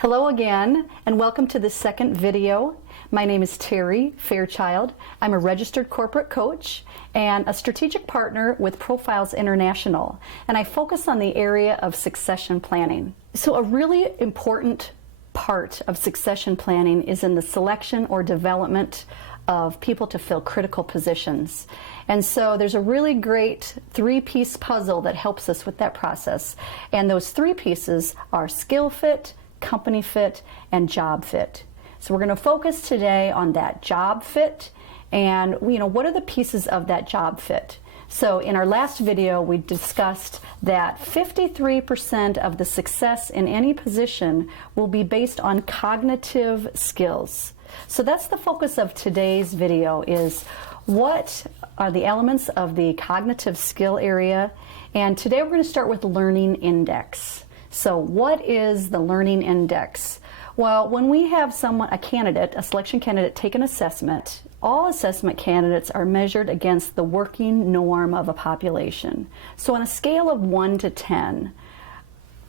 Hello again, and welcome to this second video. My name is Terry Fairchild. I'm a registered corporate coach and a strategic partner with Profiles International, and I focus on the area of succession planning. So a really important part of succession planning is in the selection or development of people to fill critical positions. And so there's a really great three-piece puzzle that helps us with that process. And those three pieces are skill fit, company fit, and job fit. So we're going to focus today on that job fit and what are the pieces of that job fit. So in our last video we discussed that 53% of the success in any position will be based on cognitive skills. So that's the focus of today's video, is what are the elements of the cognitive skill area. And today we're going to start with learning index. So what is the learning index? Well, when we have a selection candidate, take an assessment, all assessment candidates are measured against the working norm of a population. So on a scale of 1 to 10,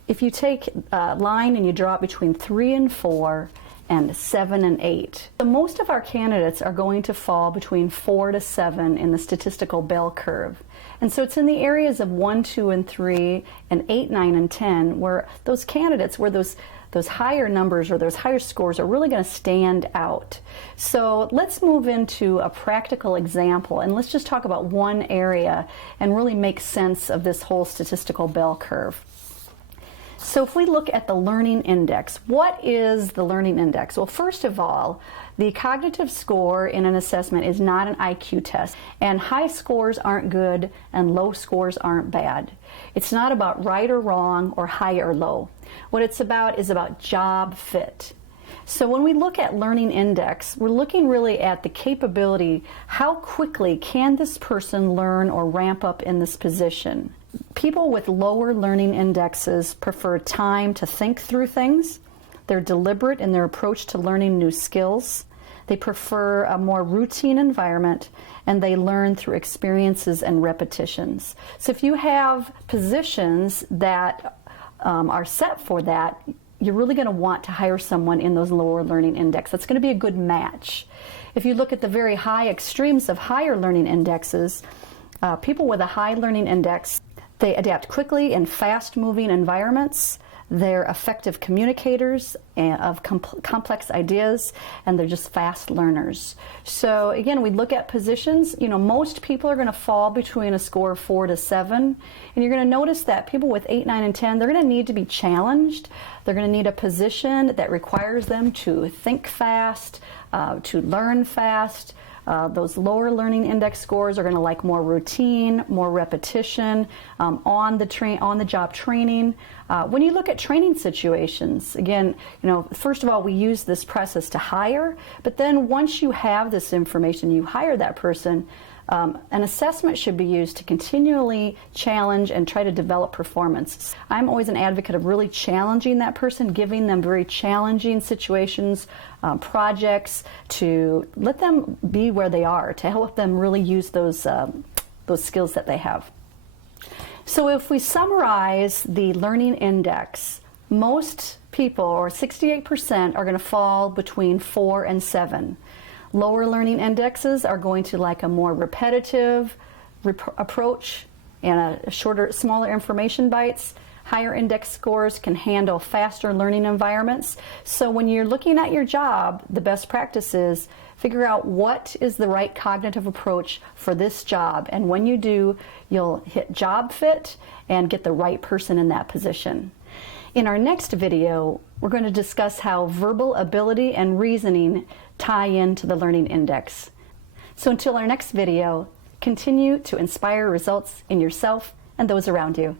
if you take a line and you draw it between 3 and 4 and 7 and 8, so most of our candidates are going to fall between 4 to 7 in the statistical bell curve. And so it's in the areas of 1, 2, and 3, and 8, 9, and 10 where those candidates, where those higher numbers or those higher scores are really going to stand out. So let's move into a practical example, and let's just talk about one area and really make sense of this whole statistical bell curve. So if we look at the learning index, what is the learning index? Well, first of all, the cognitive score in an assessment is not an IQ test, and high scores aren't good and low scores aren't bad. It's not about right or wrong or high or low. What it's about is about job fit. So when we look at learning index, we're looking really at the capability, how quickly can this person learn or ramp up in this position. People with lower learning indexes prefer time to think through things. They're deliberate in their approach to learning new skills. They prefer a more routine environment, and they learn through experiences and repetitions. So if you have positions that are set for that, you're really going to want to hire someone in those lower learning index. That's going to be a good match. If you look at the very high extremes of higher learning indexes, people with a high learning index, they adapt quickly in fast-moving environments. They're effective communicators of complex ideas, and they're just fast learners. So again, we look at positions, most people are going to fall between a score of 4 to 7, and you're going to notice that people with 8, 9, and 10, they're going to need to be challenged. They're going to need a position that requires them to think fast, to learn fast. Those lower learning index scores are going to like more routine, more repetition, on the job training. When you look at training situations, again, first of all, we use this process to hire, but then once you have this information, you hire that person. An assessment should be used to continually challenge and try to develop performance. I'm always an advocate of really challenging that person, giving them very challenging situations, projects, to let them be where they are, to help them really use those skills that they have. So if we summarize the learning index, most people, or 68%, are going to fall between 4 and 7. Lower learning indexes are going to like a more repetitive approach and smaller information bites. Higher index scores can handle faster learning environments. So when you're looking at your job, the best practice is figure out what is the right cognitive approach for this job. And when you do, you'll hit job fit and get the right person in that position. In our next video, we're going to discuss how verbal ability and reasoning tie into the learning index. So until our next video, continue to inspire results in yourself and those around you.